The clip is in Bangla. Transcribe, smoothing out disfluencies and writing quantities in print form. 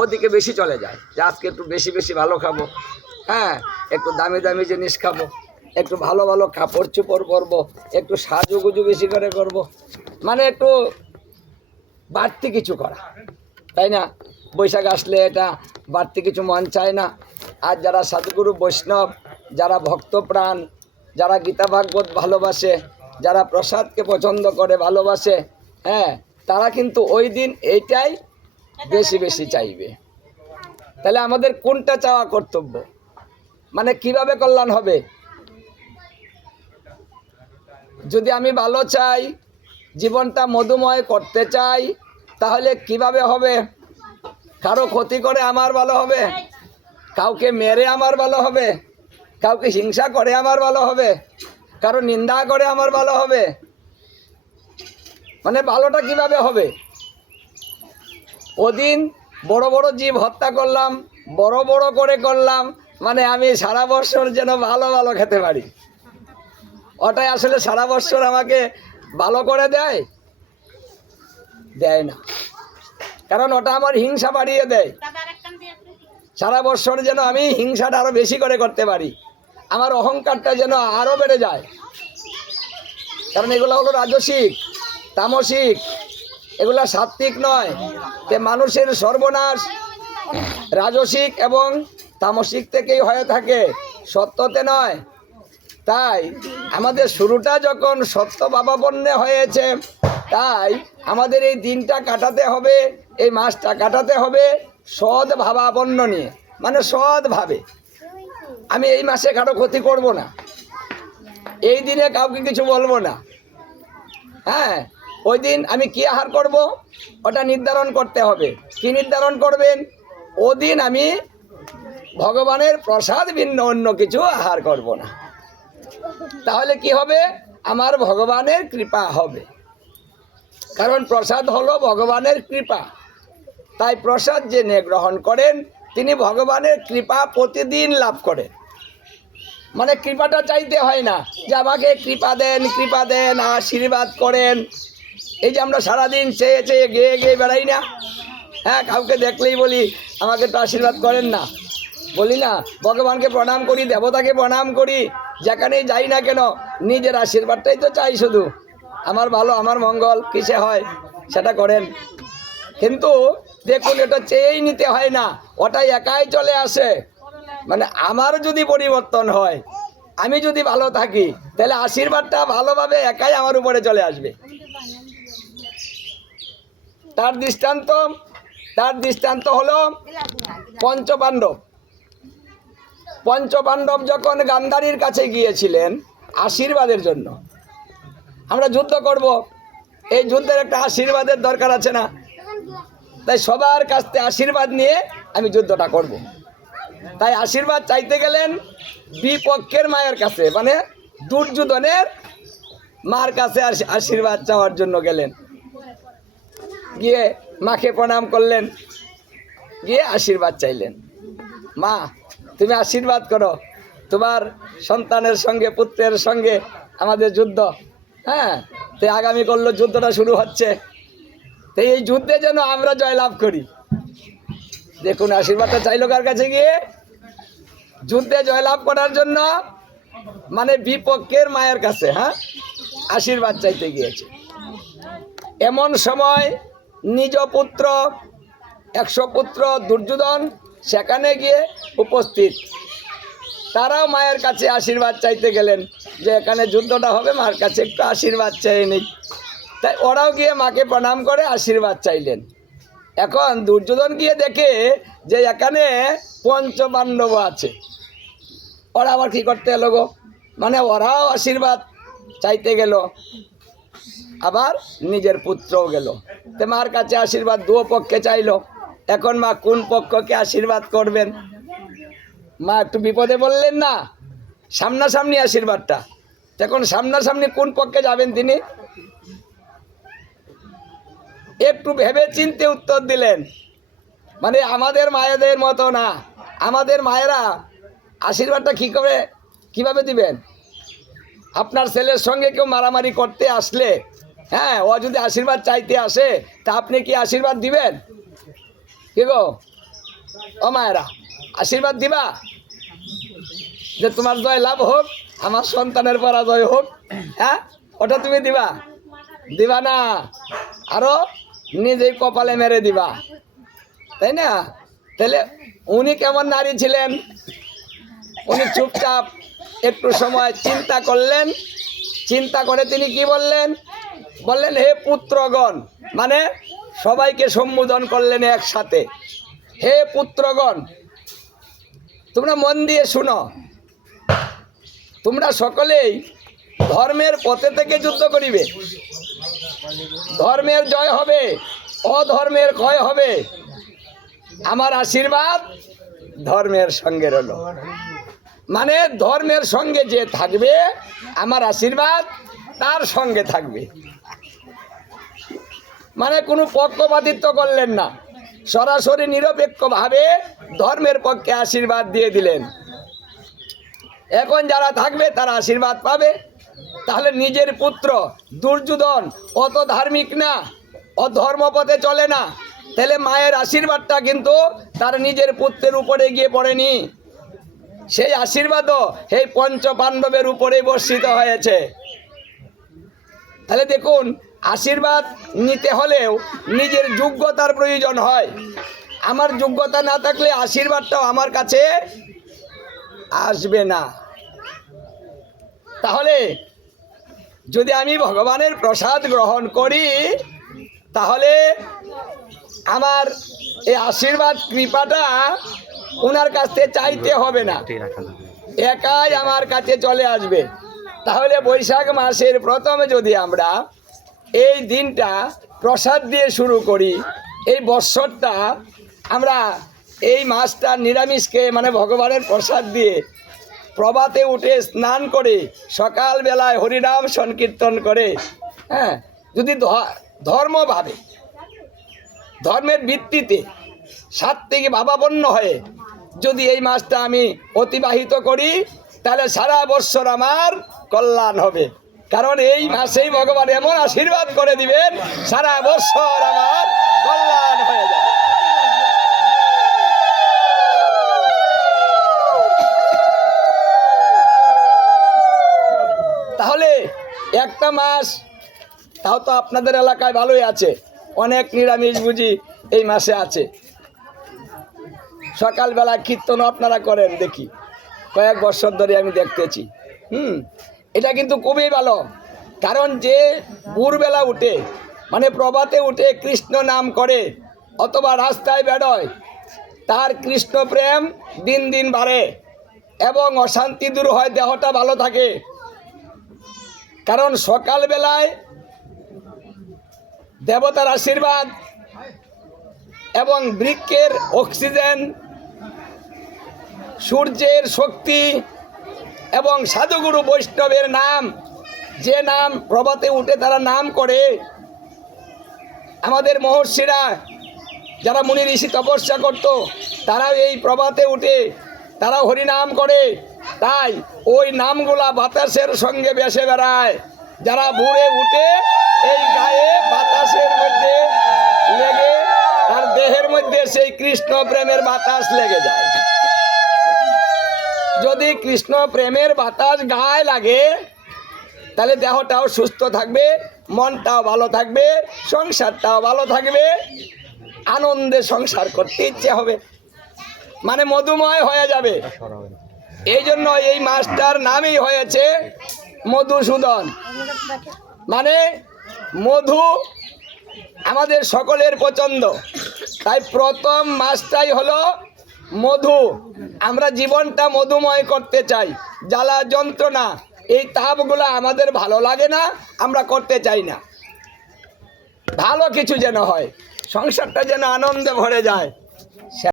ওদিকে বেশি চলে যায় যে আজকে একটু বেশি বেশি ভালো খাবো, হ্যাঁ, একটু দামি দামি জিনিস খাবো, একটু ভালো ভালো কাপড় চোপড় করবো, একটু সাজুগুজু বেশি করে করব, মানে একটু বাড়তি কিছু করা, তাই না? বৈশাখ আসলে এটা বাড়তি কিছু মন চায় না। আর যারা সাধুগুরু বৈষ্ণব, যারা ভক্তপ্রাণ, যারা গীতা ভাগবত ভালোবাসে, যারা প্রসাদকে পছন্দ করে ভালোবাসে, হ্যাঁ, তারা কিন্তু ওই দিন এইটাই বেশি বেশি চাইবে। তাহলে আমাদের কোনটা চাওয়া কর্তব্য? মানে কিভাবে কল্যাণ হবে? যদি আমি ভালো চাই, জীবনটা মধুময় করতে চাই, তাহলে কিভাবে হবে? কারো ক্ষতি করে আমার ভালো হবে, কাউকে মেরে আমার ভালো হবে, কাউকে হিংসা করে আমার ভালো হবে, কারো নিন্দা করে আমার ভালো হবে? মানে ভালোটা কিভাবে হবে? ওদিন বড় বড় জীব হত্যা করলাম, বড় বড় করে করলাম, মানে আমি সারা বছর যেন ভালো ভালো খেতে পারি। ওটাই আসলে সারা বছর আমাকে ভালো করে দেয়? দেয় না, কারণ ওটা আমার হিংসা বাড়িয়ে দেয়। সারা বছর যেন আমি হিংসাটা আরো বেশি করে করতে পারি, আমার অহংকারটা যেন আরো বেড়ে যায়। কারণ এগুলো হলো রাজসিক, তামসিক, এগুলা সাত্বিক নয়। যে মানুষের সর্বনাশ রাজসিক এবং তামসিক থেকেই হয়ে থাকে, সত্যতে নয়। তাই আমাদের শুরুটা যখন সত্য ভাবাপন্নে হয়েছে, তাই আমাদের এই দিনটা কাটাতে হবে, এই মাসটা কাটাতে হবে সৎ ভাবাপন্ন নিয়ে, মানে সৎভাবে। আমি এই মাসে কারো ক্ষতি করব না, এই দিনে কাউকে কিছু বলবো না, হ্যাঁ। ওই দিন আমি কি আহার করব ওটা নির্ধারণ করতে হবে। কি নির্ধারণ করবেন? ওদিন আমি ভগবানের প্রসাদ ভিন্ন অন্য কিছু আহার করব না। তাহলে কি হবে? আমার ভগবানের কৃপা হবে, কারণ প্রসাদ হলো ভগবানের কৃপা। তাই প্রসাদ জেনে গ্রহণ করেন, তিনি ভগবানের কৃপা প্রতিদিন লাভ করেন। মানে কৃপাটা চাইতে হয় না যে আমাকে কৃপা দেন, আশীর্বাদ করেন। এই যে আমরা সারাদিন চেয়ে চেয়ে গেয়ে গেয়ে বেড়াই না, হ্যাঁ, কাউকে দেখলেই বলি আমাকে তো আশীর্বাদ করেন না, বলি না? ভগবানকে প্রণাম করি, দেবতাকে প্রণাম করি, যেখানেই যাই না কেন নিজের আশীর্বাদটাই তো চাই শুধু। আমার ভালো, আমার মঙ্গল কিসে হয় সেটা করেন। কিন্তু দেখুন, এটা চেয়েই নিতে হয় না, ওটাই একাই চলে আসে। মানে আমার যদি পরিবর্তন হয়, আমি যদি ভালো থাকি, তাহলে আশীর্বাদটা ভালোভাবে একাই আমার উপরে চলে আসবে। তার দৃষ্টান্ত হলো পঞ্চপাণ্ডব। পঞ্চপাণ্ডব যখন গান্ধারীর কাছে গিয়েছিলেন আশীর্বাদের জন্য, আমরা যুদ্ধ করব, এই যুদ্ধের একটা আশীর্বাদের দরকার আছে না? তাই সবার কাছ থেকে আশীর্বাদ নিয়ে আমি যুদ্ধটা করব। তাই আশীর্বাদ চাইতে গেলেন বিপক্ষের মায়ের কাছে, মানে দুর্যোধনের মার কাছে আশীর্বাদ চাওয়ার জন্য গেলেন। গিয়ে মাকে প্রণাম করলেন, গিয়ে আশীর্বাদ চাইলেন। মা, তুমি আশীর্বাদ করো, তোমার সন্তানের সঙ্গে, পুত্রের সঙ্গে আমাদের যুদ্ধ, হ্যাঁ, তো আগামী করলো যুদ্ধটা শুরু হচ্ছে, তো এই যুদ্ধে যেন আমরা জয়লাভ করি। দেখুন, আশীর্বাদটা চাইলো কার কাছে? গিয়ে যুদ্ধে জয়লাভ করার জন্য, মানে বিপক্ষের মায়ের কাছে, হ্যাঁ, আশীর্বাদ চাইতে গিয়েছে। এমন সময় নিজ পুত্র 100 পুত্র দুর্যোধন সেখানে গিয়ে উপস্থিত। তারাও মায়ের কাছে আশীর্বাদ চাইতে গেলেন যে এখানে যুদ্ধটা হবে, মার কাছে একটু আশীর্বাদ চাই নেই। তাই ওরাও গিয়ে মাকে প্রণাম করে আশীর্বাদ চাইলেন। এখন দুর্যোধন গিয়ে দেখে যে এখানে পঞ্চপাণ্ডব আছে, ওরা আবার কি করতে এলো গো? মানে ওরাও আশীর্বাদ চাইতে গেল, আবার নিজের পুত্রও গেল। তো মার কাছে আশীর্বাদ দু পক্ষে চাইলো। এখন মা কোন পক্ষকে আশীর্বাদ করবেন? মা একটু বিপদে বললেন না, সামনাসামনি আশীর্বাদটা। এখন সামনাসামনি কোন পক্ষে যাবেন তিনি? একটু ভেবে চিনতে উত্তর দিলেন। মানে আমাদের মায়েদের মতো না, আমাদের মায়েরা আশীর্বাদটা কিভাবে দিবেন? আপনার ছেলের সঙ্গে কেউ মারামারি করতে আসলে, হ্যাঁ, ও যদি আশীর্বাদ চাইতে আসে, তা আপনি কি আশীর্বাদ দিবেন? কি গো ও মায়েরা, আশীর্বাদ দিবা যে তোমার জয় লাভ হোক, আমার সন্তানের পরাজয় হোক? হ্যাঁ, ওটা তুমি দিবা? দিবা না, আরো নিজেই কপালে মেরে দিবা, তাই না? তাহলে উনি কেমন নারী ছিলেন? উনি চুপচাপ একটু সময় চিন্তা করলেন। চিন্তা করে তিনি কি বললেন? বললেন, হে পুত্রগণ, মানে সবাইকে সম্বোধন করলেন একসাথে, হে পুত্রগণ, তোমরা মন দিয়ে শুনো। তোমরা সকলেই ধর্মের পথে থেকে যুদ্ধ করিবে। ধর্মের জয় হবে, অধর্মের ক্ষয় হবে। আমার আশীর্বাদ ধর্মের সঙ্গে রইল। মানে ধর্মের সঙ্গে যে থাকবে, আমার আশীর্বাদ তার সঙ্গে থাকবে। মানে কোনো পক্ষপাতিত্ব করলেন না, সরাসরি নিরপেক্ষভাবে ধর্মের পক্ষে আশীর্বাদ দিয়ে দিলেন। এখন যারা থাকবে তারা আশীর্বাদ পাবে। তাহলে নিজের পুত্র দুর্যোধন অত ধার্মিক না, অধর্মপথে চলে না, তাহলে মায়ের আশীর্বাদটা কিন্তু তার নিজের পুত্রের উপরে গিয়ে পড়েনি। সেই আশীর্বাদও এই পঞ্চ পাণ্ডবের উপরেই বর্ষিত হয়েছে। তাহলে দেখুন, আশীর্বাদ নিতে হলেও নিজের যোগ্যতার প্রয়োজন হয়। আমার যোগ্যতা না থাকলে আশীর্বাদটাও আমার কাছে আসবে না। তাহলে যদি আমি ভগবানের প্রসাদ গ্রহণ করি, তাহলে আমার এই আশীর্বাদ কৃপাটা ওনার কাছ থেকে চাইতে হবে না, একাই আমার কাছে চলে আসবে। তাহলে বৈশাখ মাসের প্রথমে যদি আমরা এই দিনটা প্রসাদ দিয়ে শুরু করি, এই বৎসরটা আমরা এই মাসটা নিরামিষকে মানে ভগবানের প্রসাদ দিয়ে প্রভাতে উঠে স্নান করে সকালবেলায় হরিনাম সংকীর্তন করে, হ্যাঁ, যদি ধর্মভাবে ধর্মের ভিত্তিতে সাত্ত্বিক ভাবাপন্ন হয়ে যদি এই মাসটা আমি অতিবাহিত করি, তাহলে সারা বৎসর আমার কল্যাণ হবে। কারণ এই মাসেই ভগবান এমন আশীর্বাদ করে দিবেন, সারা বৎসর আমার কল্যাণ হয়ে যাবে। তাহলে একটা মাস, তাও তো আপনাদের এলাকায় ভালোই আছে, অনেক নিরামিষ বুঝি এই মাসে আছে। সকালবেলা কীর্তন আপনারা করেন দেখি, কয়েক বছর ধরে আমি দেখতেছি। এটা কিন্তু খুবই ভালো। কারণ যে ভোরবেলা উঠে মানে প্রভাতে উঠে কৃষ্ণ নাম করে অথবা রাস্তায় বেরোয়, তার কৃষ্ণ প্রেম দিন দিন বাড়ে এবং অশান্তি দূর হয়, দেহটা ভালো থাকে। কারণ সকালবেলায় দেবতার আশীর্বাদ এবং বৃক্ষের অক্সিজেন, সূর্যের শক্তি এবং সাধুগুরু বৈষ্ণবের নাম, যে নাম প্রভাতে উঠে তারা নাম করে, আমাদের মহর্ষিরা যারা মুনি ঋষি তপস্যা করত, তারাও এই প্রভাতে উঠে তারা হরিনাম করে। তাই ওই নামগুলা বাতাসের সঙ্গে ভেসে বেড়ায়। যারা ভোরে উঠে এই গায়ে বাতাসের মধ্যে লেগে তার দেহের মধ্যে সেই কৃষ্ণ প্রেমের বাতাস লেগে যায়। যদি কৃষ্ণ প্রেমের বাতাস গায়ে লাগে, তাহলে দেহটাও সুস্থ থাকবে, মনটাও ভালো থাকবে, সংসারটাও ভালো থাকবে, আনন্দে সংসার করতে ইচ্ছে হবে, মানে মধুময় হয়ে যাবে। এই জন্য এই মাসটার নামই হয়েছে মধুসূদন। মানে মধু আমাদের সকলের পছন্দ, তাই প্রথম মাসটাই হলো মধু। আমরা জীবনটা মধুময় করতে চাই। জ্বালা যন্ত্রণা এই তাপগুলো আমাদের ভালো লাগে না, আমরা করতে চাই না। ভালো কিছু যেন হয়, সংসারটা যেন আনন্দে ভরে যায়।